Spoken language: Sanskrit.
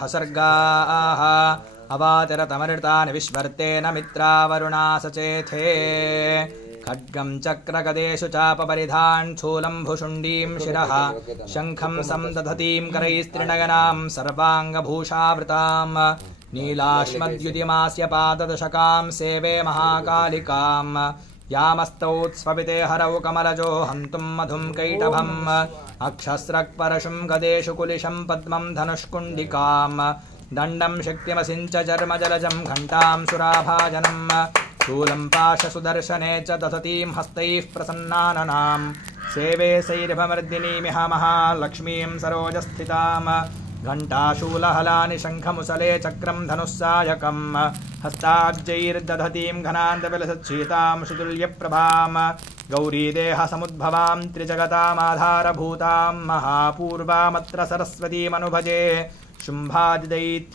हसर्गाः अवातिरतमृतानि विश्वर्तेन मित्रा वरुणा सचेथे खड्गं चक्रगदेषु चापपरिधान् शूलं भुशुण्डीं शिरः शङ्खं संदधतीं करैस्त्रिनयनां सर्वाङ्गभूषावृतां नीलाश्मद्युतिमास्य पाददशकां सेवे महाकालिकां यामस्तौत्स्वपिते हरौ कमलजो हन्तुं मधुं कैटभम् अक्षस्रक्परशुं गदेषु कुलिशं पद्मं धनुष्कुण्डिकां दण्डं शक्तिमसिञ्च चर्मजलजं घण्टां सुराभाजनं शूलं पाशसुदर्शने च दधतीं हस्तैः प्रसन्नाननां सेवे सैर्भमर्दिनीमिह महालक्ष्मीं सरोजस्थितां घण्टाशूलहलानि शङ्खमुसले चक्रं धनुस्सायकं हस्ताब्जैर्दधतीं घनान्दविलसच्छीतां सुतुल्यप्रभां गौरीदेहसमुद्भवां त्रिजगतामाधारभूतां महापूर्वामत्र सरस्वतीमनुभजे शुम्भादिदैत्यार्दिनीम्।